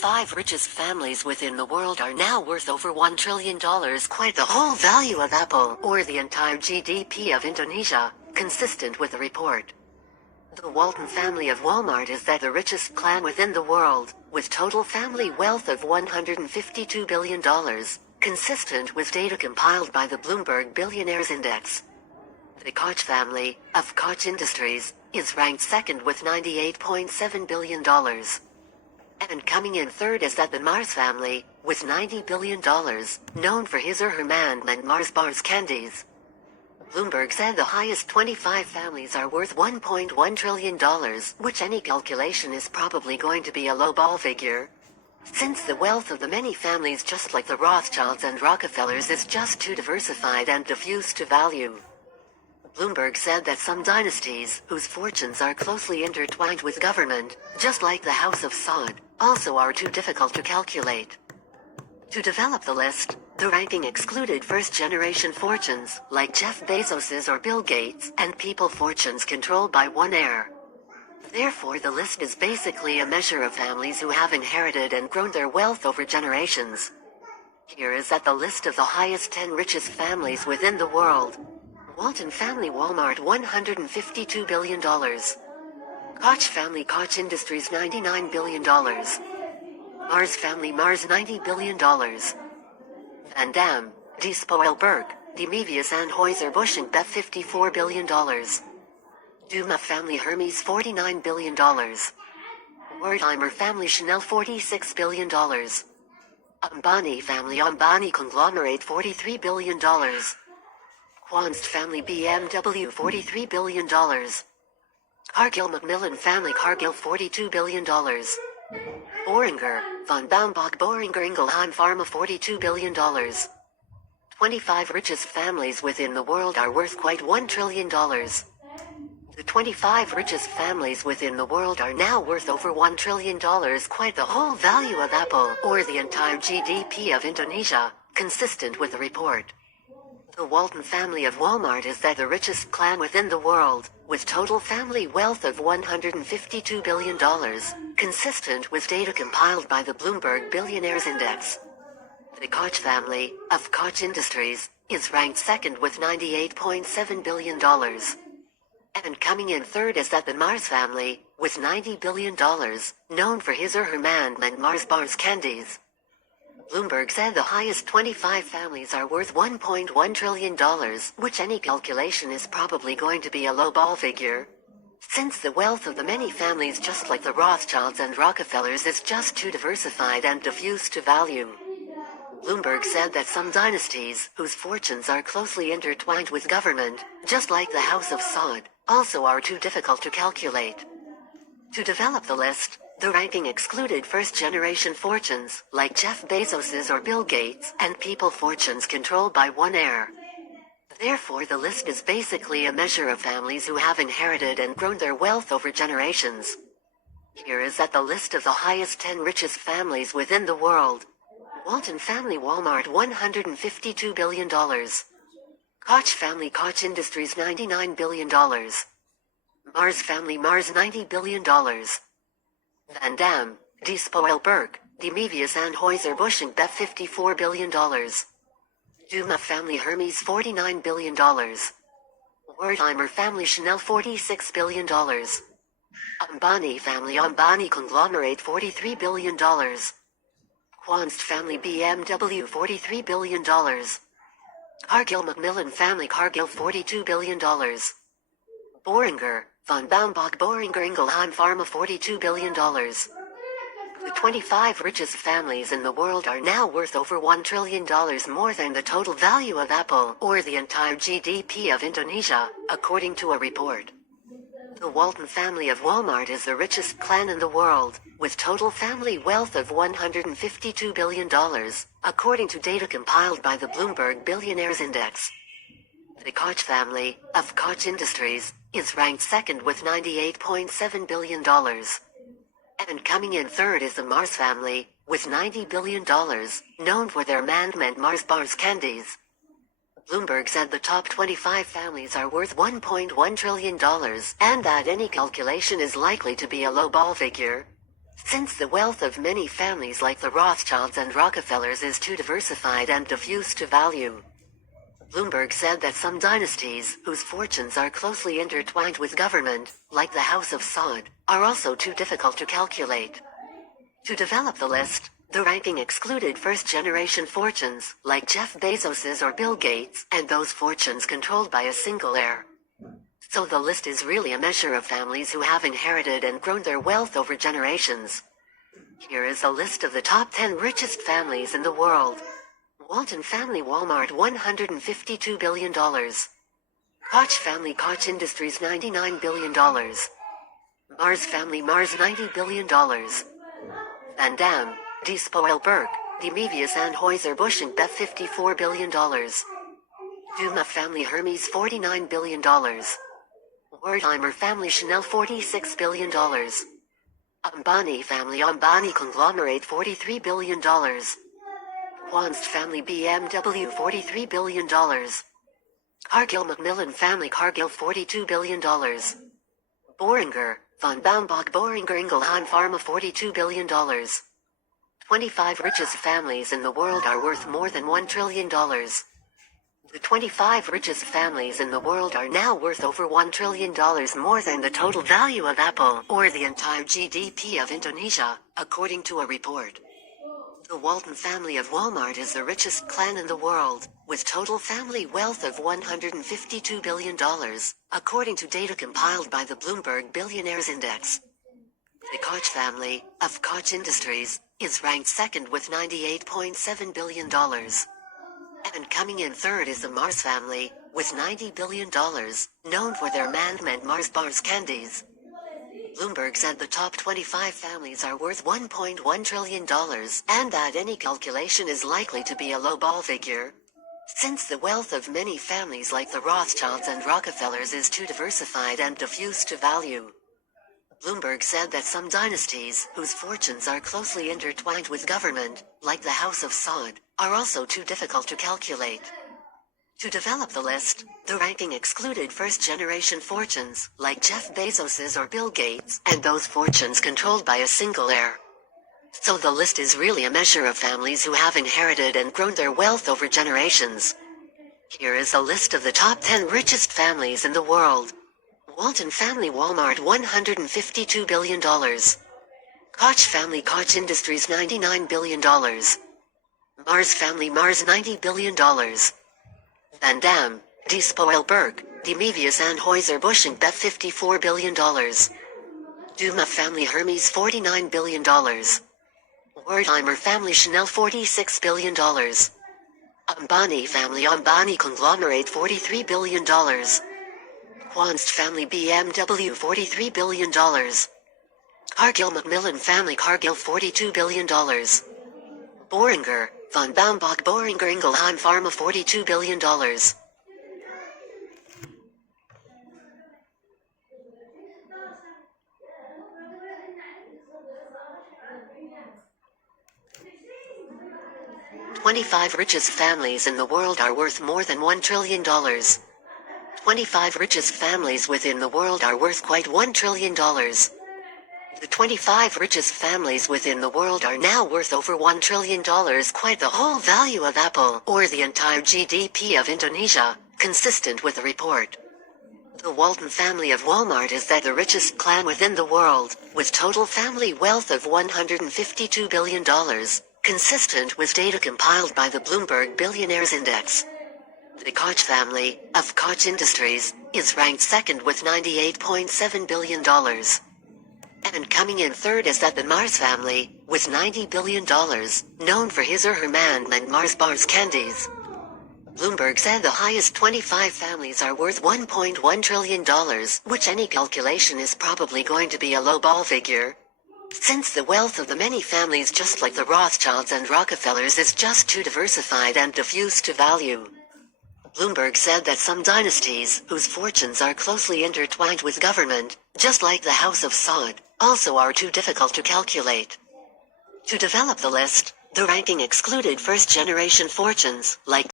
5 richest families within the world are now worth over $1 trillion, quite the whole value of Apple, or the entire GDP of Indonesia, consistent with the report. The Walton family of Walmart is the richest clan within the world, with total family wealth of $152 billion, consistent with data compiled by the Bloomberg Billionaires Index. The Koch family, of Koch Industries, is ranked second with $98.7 billion. And coming in third is the Mars family, with $90 billion, known for his or her M&M and Mars Bars candies. Bloomberg said the highest 25 families are worth $1.1 trillion, which any calculation is probably going to be a lowball figure. Since the wealth of the many families, just like the Rothschilds and Rockefellers, is just too diversified and diffuse to value. Bloomberg said that some dynasties, whose fortunes are closely intertwined with government, just like the House of Saud, also are too difficult to calculate. To develop the list, the ranking excluded first-generation fortunes, like Jeff Bezos's or Bill Gates, and people fortunes controlled by one heir. Therefore, the list is basically a measure of families who have inherited and grown their wealth over generations. Here is the list of the highest 10 richest families within the world. Walton family Walmart $152 billion. Koch family Koch Industries $99 billion. Mars family Mars $90 billion. Van Damme, D. Spoilberg, D. Mevius and Anheuser-Busch InBev $54 billion. Duma family Hermes $49 billion. Wertheimer family Chanel $46 billion. Ambani family Ambani conglomerate $43 billion. Quanst family BMW $43 billion. Cargill Macmillan family Cargill $42 billion. Boehringer, von Baumbach Boehringer Ingelheim Pharma $42 billion. 25 richest families within the world are worth quite $1 trillion. The 25 richest families within the world are now worth over $1 trillion, quite the whole value of Apple, or the entire GDP of Indonesia, consistent with the report. The Walton family of Walmart is the richest clan within the world, with total family wealth of $152 billion, consistent with data compiled by the Bloomberg Billionaires Index. The Koch family, of Koch Industries, is ranked second with $98.7 billion. And coming in third is the Mars family, with $90 billion, known for his or her M&M and Mars Bars candies. Bloomberg said the highest 25 families are worth $1.1 trillion, which any calculation is probably going to be a lowball figure. Since the wealth of the many families, just like the Rothschilds and Rockefellers, is just too diversified and diffuse to value. Bloomberg said that some dynasties, whose fortunes are closely intertwined with government, just like the House of Saud, also are too difficult to calculate. To develop the list, the ranking excluded first-generation fortunes, like Jeff Bezos's or Bill Gates, and people fortunes controlled by one heir. Therefore, the list is basically a measure of families who have inherited and grown their wealth over generations. Here is the list of the highest 10 richest families within the world. Walton family Walmart $152 billion. Koch family Koch Industries $99 billion. Mars family Mars $90 billion. Van Damme, D. Spoilberg, D. Mevius and Anheuser-Busch InBev $54 billion. Duma family Hermes $49 billion. Wertheimer family Chanel $46 billion. Ambani family Ambani conglomerate $43 billion. Quanst family BMW $43 billion. Cargill Macmillan family Cargill $42 billion. Boehringer, von Baumbach Boehringer Ingelheim Pharma $42 billion. The 25 richest families in the world are now worth over $1 trillion, more than the total value of Apple, or the entire GDP of Indonesia, according to a report. The Walton family of Walmart is the richest clan in the world, with total family wealth of $152 billion, according to data compiled by the Bloomberg Billionaires Index. The Koch family, of Koch Industries, is ranked second with $98.7 billion. And coming in third is the Mars family, with $90 billion, known for their M&M and Mars Bars candies. Bloomberg said the top 25 families are worth $1.1 trillion, and that any calculation is likely to be a lowball figure. Since the wealth of many families like the Rothschilds and Rockefellers is too diversified and diffuse to value. Bloomberg said that some dynasties, whose fortunes are closely intertwined with government, like the House of Saud, are also too difficult to calculate. To develop the list, the ranking excluded first-generation fortunes, like Jeff Bezos's or Bill Gates, and those fortunes controlled by a single heir. So the list is really a measure of families who have inherited and grown their wealth over generations. Here is a list of the top 10 richest families in the world. Walton family Walmart $152 billion. Koch family Koch Industries $99 billion. Mars family Mars $90 billion. Van Damme, Spoilberg, Demevius Anheuser-Busch and Bev $54 billion. Duma family Hermes $49 billion. Wertheimer family Chanel $46 billion. Ambani family Ambani conglomerate $43 billion. Quanst family BMW $43 billion. Cargill Macmillan family Cargill $42 billion. Boehringer, von Baumbach Boehringer Ingelheim Pharma $42 billion. 25 richest families in the world are worth more than $1 trillion. The 25 richest families in the world are now worth over $1 trillion more than the total value of Apple or the entire GDP of Indonesia, according to a report. The Walton family of Walmart is the richest clan in the world, with total family wealth of $152 billion, according to data compiled by the Bloomberg Billionaires Index. The Koch family, of Koch Industries, is ranked second with $98.7 billion. And coming in third is the Mars family, with $90 billion, known for their M&M and Mars Bars candies. Bloomberg said the top 25 families are worth $1.1 trillion, and that any calculation is likely to be a lowball figure. Since the wealth of many families like the Rothschilds and Rockefellers is too diversified and diffuse to value. Bloomberg said that some dynasties, whose fortunes are closely intertwined with government, like the House of Saud, are also too difficult to calculate. To develop the list, the ranking excluded first-generation fortunes, like Jeff Bezos's or Bill Gates, and those fortunes controlled by a single heir. So the list is really a measure of families who have inherited and grown their wealth over generations. Here is a list of the top 10 richest families in the world. Walton family Walmart $152 billion. Koch family Koch Industries $99 billion. Mars family Mars $90 billion. Van Damme, Spoilberg, Demevius Anheuser-Busch and Bev $54 billion. Duma family Hermes $49 billion. Wertheimer family Chanel $46 billion. Ambani family Ambani conglomerate $43 billion. Quanst family BMW $43 billion. Cargill Macmillan family Cargill $42 billion. Boehringer, von Baumbach Boehringer Ingelheim Pharma $42 billion. $25 richest families in the world are worth more than $1 trillion. 25 richest families within the world are worth quite $1 trillion. The 25 richest families within the world are now worth over $1 trillion, quite the whole value of Apple or the entire GDP of Indonesia, consistent with the report. The Walton family of Walmart is the richest clan within the world, with total family wealth of $152 billion, consistent with data compiled by the Bloomberg Billionaires Index. The Koch family, of Koch Industries, is ranked second with $98.7 billion. And coming in third is the Mars family, with $90 billion, known for his or her M&M and Mars Bars candies. Bloomberg said the highest 25 families are worth $1.1 trillion, which any calculation is probably going to be a lowball figure. Since the wealth of the many families just like the Rothschilds and Rockefellers is just too diversified and diffuse to value. Bloomberg said that some dynasties, whose fortunes are closely intertwined with government, just like the House of Saud, also are too difficult to calculate. To develop the list, the ranking excluded first-generation fortunes, like